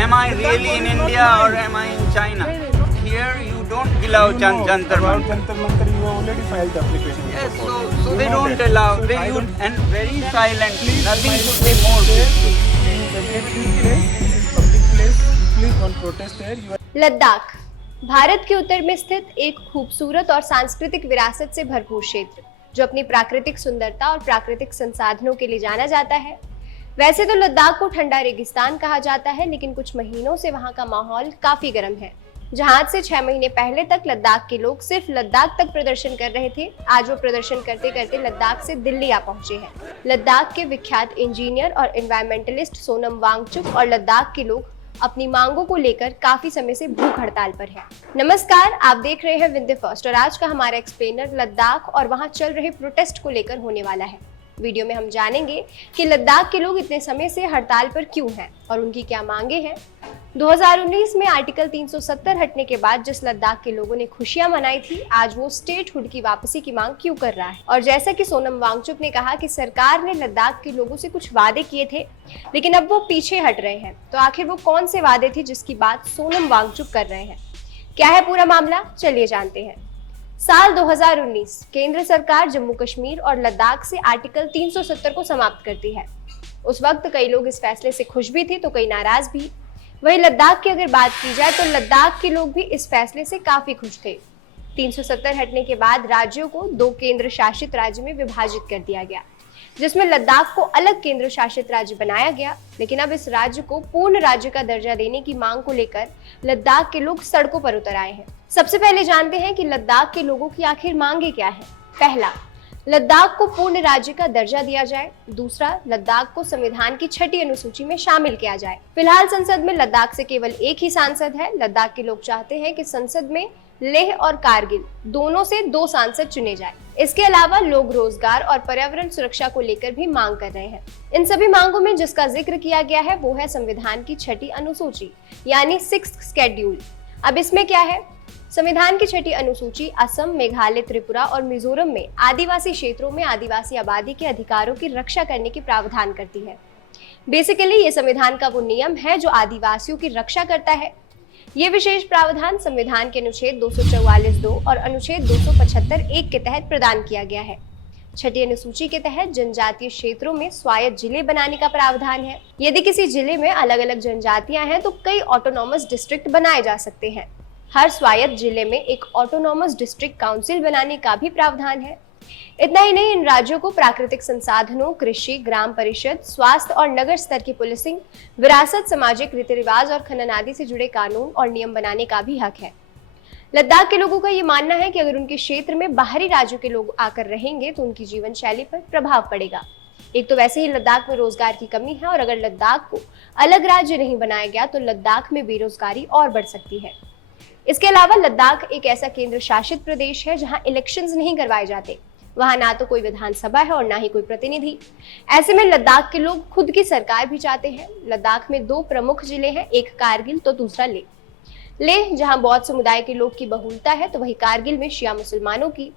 am I really in India or am I in China? Here you don't allow Jantar about Mantar. Jantar Mantar, you have already filed the application. Yes, for it. so they You know don't that. allow. So They I you don't- and very silently. Nothing My should be more. request is, you vacate this place. This is public place. Please don't protest here. You are Ladakh Bharat के उत्तर में स्थित एक खूबसूरत और सांस्कृतिक विरासत से भरपूर क्षेत्र जो अपनी प्राकृतिक सुंदरता और प्राकृतिक संसाधनों के लिए जाना जाता है। वैसे तो लद्दाख को ठंडा रेगिस्तान कहा जाता है, लेकिन कुछ महीनों से वहां का माहौल काफी गर्म है। जहां आज से 6 महीने पहले तक लद्दाख के लोग सिर्फ लद्दाख तक प्रदर्शन कर रहे थे, आज वो प्रदर्शन करते करते लद्दाख से दिल्ली आ पहुंचे हैं। लद्दाख के विख्यात इंजीनियर और एनवायरमेंटलिस्ट सोनम वांगचुक और लद्दाख के लोग अपनी मांगों को लेकर काफी समय से भूख हड़ताल पर है। नमस्कार, आप देख रहे हैं विंध्य फर्स्ट और आज का हमारा एक्सप्लेनर लद्दाख और वहां चल रहे प्रोटेस्ट को लेकर होने वाला है। वीडियो में हम जानेंगे कि लद्दाख के लोग इतने समय से हड़ताल पर क्यों हैं और उनकी क्या मांगे हैं। 2019 में आर्टिकल 370 हटने के बाद जिस लद्दाख के लोगों ने खुशियां मनाई थी, आज वो स्टेटहुड की वापसी की मांग क्यों कर रहा है। और जैसा कि सोनम वांगचुक ने कहा कि सरकार ने लद्दाख के लोगों से कुछ वादे किए थे, लेकिन अब वो पीछे हट रहे हैं, तो आखिर वो कौन से वादे थे जिसकी बात सोनम वांगचुक कर रहे हैं। क्या है पूरा मामला, चलिए जानते हैं। साल 2019 केंद्र सरकार जम्मू कश्मीर और लद्दाख से आर्टिकल 370 को समाप्त करती है। उस वक्त कई लोग इस फैसले से खुश भी थे तो कई नाराज भी। वहीं लद्दाख की अगर बात की जाए तो लद्दाख के लोग भी इस फैसले से काफी खुश थे। 370 हटने के बाद राज्यों को 2 केंद्र शासित राज्य में विभाजित कर दिया गया, जिसमें लद्दाख को अलग केंद्र शासित राज्य बनाया गया। लेकिन अब इस राज्य को पूर्ण राज्य का दर्जा देने की मांग को लेकर लद्दाख के लोग सड़कों पर उतर आए हैं। सबसे पहले जानते हैं कि लद्दाख के लोगों की आखिर मांगे क्या है। पहला, लद्दाख को पूर्ण राज्य का दर्जा दिया जाए। दूसरा, लद्दाख को संविधान की 6ठी अनुसूची में शामिल किया जाए। फिलहाल संसद में लद्दाख से केवल एक ही सांसद है। लद्दाख के लोग चाहते हैं कि संसद में लेह और कारगिल दोनों से 2 सांसद चुने जाए। इसके अलावा लोग रोजगार और पर्यावरण सुरक्षा को लेकर भी मांग कर रहे हैं। इन सभी मांगों में जिसका जिक्र किया गया है वो है संविधान की 6ठी अनुसूची यानी 6th शेड्यूल। अब इसमें क्या है? संविधान की 6ठी अनुसूची असम, मेघालय, त्रिपुरा और मिजोरम में आदिवासी क्षेत्रों में आदिवासी आबादी के अधिकारों की रक्षा करने की प्रावधान करती है। बेसिकली ये संविधान का वो नियम है जो आदिवासियों की रक्षा करता है। ये विशेष प्रावधान संविधान के अनुच्छेद 244(2) और अनुच्छेद 275(1) के तहत प्रदान किया गया है। 6ठी अनुसूची के तहत जनजातीय क्षेत्रों में स्वायत्त जिले बनाने का प्रावधान है। यदि किसी जिले में अलग अलग जनजातियां हैं तो कई ऑटोनॉमस डिस्ट्रिक्ट बनाए जा सकते हैं। हर स्वायत्त जिले में एक ऑटोनॉमस डिस्ट्रिक्ट काउंसिल बनाने का भी प्रावधान है। इतना ही नहीं, इन राज्यों को प्राकृतिक संसाधनों, कृषि, ग्राम परिषद, स्वास्थ्य और नगर स्तर की पुलिसिंग, विरासत, सामाजिक रीति रिवाज और खनन आदि से जुड़े कानून और नियम बनाने का भी हक है। लद्दाख के लोगों का ये मानना है कि अगर उनके क्षेत्र में बाहरी राज्यों के लोग आकर रहेंगे तो उनकी जीवन शैली पर प्रभाव पड़ेगा। एक तो वैसे ही लद्दाख में रोजगार की कमी है और अगर लद्दाख को अलग राज्य नहीं बनाया गया तो लद्दाख में बेरोजगारी और बढ़ सकती है। इसके अलावा लद्दाख एक ऐसा केंद्र शासित प्रदेश है जहां इलेक्शंस नहीं करवाए जाते। वहां ना तो कोई विधानसभा है और ना ही कोई प्रतिनिधि। ऐसे में लद्दाख के लोग खुद की सरकार भी चाहते हैं। लद्दाख में 2 प्रमुख जिले हैं, एक कारगिल तो दूसरा लेह। लेह जहां बौद्ध समुदाय के लोग की बहुलता है तो वही कारगिल में शिया मुसलमानों की।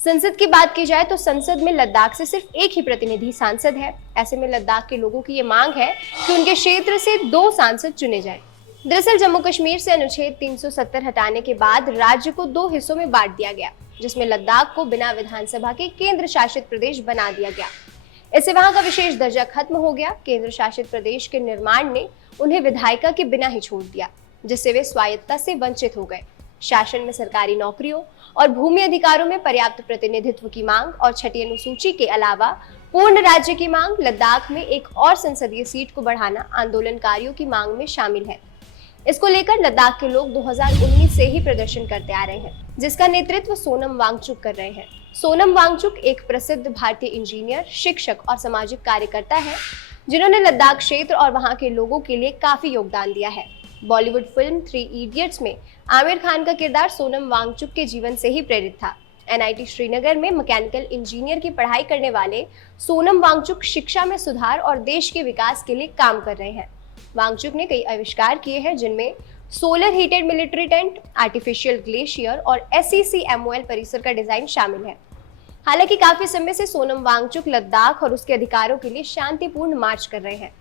संसद की बात की जाए तो संसद में लद्दाख से सिर्फ एक ही प्रतिनिधि सांसद है। ऐसे में लद्दाख के लोगों की ये मांग है कि उनके क्षेत्र से 2 सांसद चुने जाएं। दरअसल जम्मू कश्मीर से अनुच्छेद 370 हटाने के बाद राज्य को 2 हिस्सों में बांट दिया गया, जिसमें लद्दाख को बिना विधानसभा के केंद्र शासित प्रदेश बना दिया गया। इससे वहां का विशेष दर्जा खत्म हो गया। केंद्र शासित प्रदेश के निर्माण ने उन्हें विधायिका के बिना ही छोड़ दिया, जिससे वे स्वायत्तता से वंचित हो गए। शासन में सरकारी नौकरियों और भूमि अधिकारों में पर्याप्त प्रतिनिधित्व की मांग और 6ठी अनुसूची के अलावा पूर्ण राज्य की मांग, लद्दाख में एक और संसदीय सीट को बढ़ाना आंदोलनकारियों की मांग में शामिल है। इसको लेकर लद्दाख के लोग 2019 से ही प्रदर्शन करते आ रहे हैं, जिसका नेतृत्व सोनम वांगचुक कर रहे हैं। सोनम वांगचुक एक प्रसिद्ध भारतीय इंजीनियर, शिक्षक और सामाजिक कार्यकर्ता है, जिन्होंने लद्दाख क्षेत्र और वहां के लोगों के लिए काफी योगदान दिया है। बॉलीवुड फिल्म 3 इडियट्स में आमिर खान का किरदार सोनम वांगचुक के जीवन से ही प्रेरित था। NIT श्रीनगर में मैकेनिकल इंजीनियर की पढ़ाई करने वाले सोनम वांगचुक शिक्षा में सुधार और देश के विकास के लिए काम कर रहे हैं। वांगचुक ने कई आविष्कार किए हैं, जिनमें solar heated military tent, artificial glacier और SECMOL परिसर का डिजाइन शामिल है। हालांकि काफी समय से सोनम वांगचुक लद्दाख और उसके अधिकारों के लिए शांतिपूर्ण मार्च कर रहे हैं।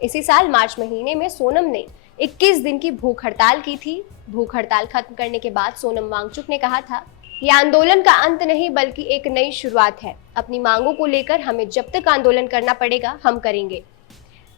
इसी साल मार्च महीने में सोनम ने 21 दिन की भूख हड़ताल की थी। भूख हड़ताल खत्म करने के बाद सोनम वांगचुक ने कहा था, यह आंदोलन का अंत नहीं बल्कि एक नई शुरुआत है। अपनी मांगों को लेकर हमें जब तक आंदोलन करना पड़ेगा हम करेंगे।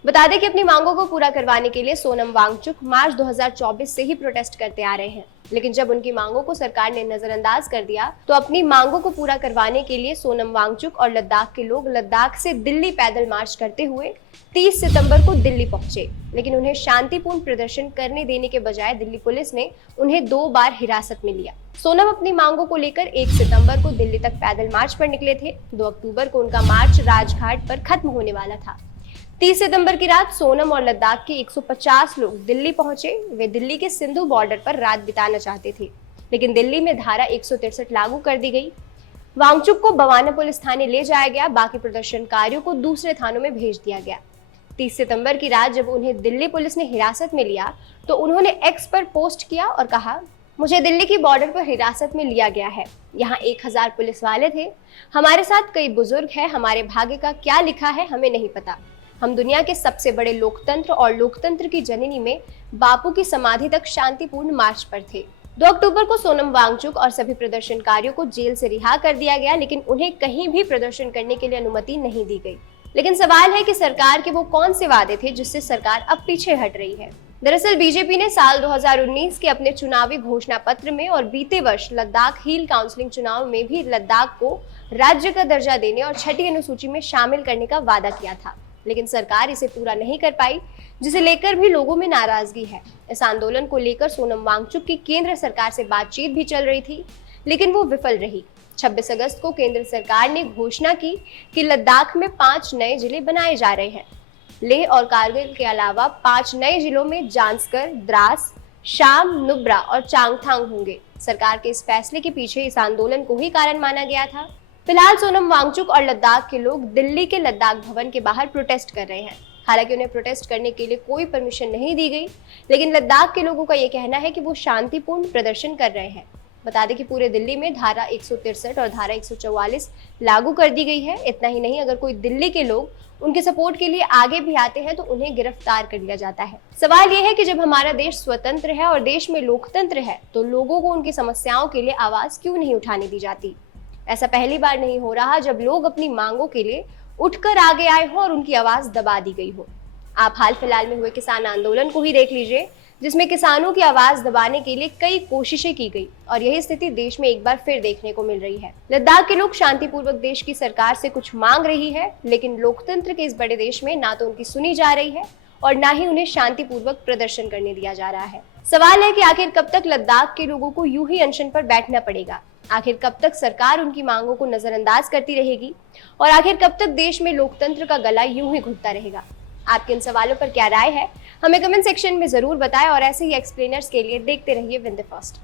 बता दें कि अपनी मांगों को पूरा करवाने के लिए सोनम वांगचुक मार्च 2024 से ही प्रोटेस्ट करते आ रहे हैं, लेकिन जब उनकी मांगों को सरकार ने नजरअंदाज कर दिया तो अपनी मांगों को पूरा करवाने के लिए सोनम वांगचुक और लद्दाख के लोग लद्दाख से दिल्ली पैदल मार्च करते हुए 30 सितंबर को दिल्ली पहुंचे। लेकिन उन्हें शांतिपूर्ण प्रदर्शन करने देने के बजाय दिल्ली पुलिस ने उन्हें 2 बार हिरासत में लिया। सोनम अपनी मांगों को लेकर 1 सितंबर को दिल्ली तक पैदल मार्च पर निकले थे। 2 अक्टूबर को उनका मार्च राजघाट पर खत्म होने वाला था। 30 सितंबर की रात सोनम और लद्दाख के 150 लोग दिल्ली पहुंचे। वे दिल्ली के सिंधु बॉर्डर पर रात बिताना चाहते थे, लेकिन दिल्ली में धारा 163 लागू कर दी गई। वांगचुक को बवाना पुलिस थाने ले जाया गया, बाकी प्रदर्शनकारियों को दूसरे थानों में भेज दिया गया। 30 सितंबर की रात जब उन्हें दिल्ली पुलिस ने हिरासत में लिया तो उन्होंने एक्स पर पोस्ट किया और कहा, मुझे दिल्ली की बॉर्डर पर हिरासत में लिया गया है। यहाँ 1000 पुलिस वाले थे, हमारे साथ कई बुजुर्ग हैं, हमारे भाग्य का क्या लिखा है हमें नहीं पता। हम दुनिया के सबसे बड़े लोकतंत्र और लोकतंत्र की जननी में बापू की समाधि तक शांतिपूर्ण मार्च पर थे। 2 अक्टूबर को सोनम वांगचुक और सभी प्रदर्शनकारियों को जेल से रिहा कर दिया गया, लेकिन उन्हें कहीं भी प्रदर्शन करने के लिए अनुमति नहीं दी गई। लेकिन सवाल है कि सरकार के वो कौन से वादे थे जिससे सरकार अब पीछे हट रही है। दरअसल बीजेपी ने साल 2019 के अपने चुनावी घोषणा पत्र में और बीते वर्ष लद्दाख हिल काउंसिलिंग चुनाव में भी लद्दाख को राज्य का दर्जा देने और 6ठी अनुसूची में शामिल करने का वादा किया था, लेकिन सरकार इसे पूरा नहीं कर पाई, जिसे लेकर भी लोगों में नाराजगी है। इस आंदोलन को लेकर सोनम वांगचुक की केंद्र सरकार से बातचीत भी चल रही थी, लेकिन वो विफल रही। 26 अगस्त को केंद्र सरकार ने घोषणा की कि लद्दाख में 5 नए जिले बनाए जा रहे हैं। लेह और कारगिल के अलावा 5 नए जिलों में जांस्कर, द्रास, शाम, नुब्रा और चांगथांग होंगे। सरकार के इस फैसले के पीछे इस आंदोलन को ही कारण माना गया था। फिलहाल सोनम वांगचुक और लद्दाख के लोग दिल्ली के लद्दाख भवन के बाहर प्रोटेस्ट कर रहे हैं। हालांकि उन्हें प्रोटेस्ट करने के लिए कोई परमिशन नहीं दी गई, लेकिन लद्दाख के लोगों का ये कहना है कि वो शांतिपूर्ण प्रदर्शन कर रहे हैं। बता दें कि पूरे दिल्ली में धारा 163 और धारा 144 लागू कर दी गई है। इतना ही नहीं, अगर कोई दिल्ली के लोग उनके सपोर्ट के लिए आगे भी आते हैं तो उन्हें गिरफ्तार कर लिया जाता है। सवाल ये है कि जब हमारा देश स्वतंत्र है और देश में लोकतंत्र है तो लोगों को उनकी समस्याओं के लिए आवाज क्यों नहीं उठाने दी जाती। ऐसा पहली बार नहीं हो रहा जब लोग अपनी मांगों के लिए उठकर आगे आए हो और उनकी आवाज दबा दी गई हो। आप हाल फिलहाल में हुए किसान आंदोलन को ही देख लीजिए, जिसमें किसानों की आवाज दबाने के लिए कई कोशिशें की गई और यही स्थिति देश में एक बार फिर देखने को मिल रही है। लद्दाख के लोग शांतिपूर्वक देश की सरकार से कुछ मांग रही है, लेकिन लोकतंत्र के इस बड़े देश में ना तो उनकी सुनी जा रही है और ना ही उन्हें शांतिपूर्वक प्रदर्शन करने दिया जा रहा है। सवाल है कि आखिर कब तक लद्दाख के लोगों को यूं ही अनशन पर बैठना पड़ेगा। आखिर कब तक सरकार उनकी मांगों को नजरअंदाज करती रहेगी और आखिर कब तक देश में लोकतंत्र का गला यूं ही घुटता रहेगा। आपके इन सवालों पर क्या राय है हमें कमेंट सेक्शन में जरूर बताएं और ऐसे ही एक्सप्लेनर्स के लिए देखते रहिए विंध्य फर्स्ट।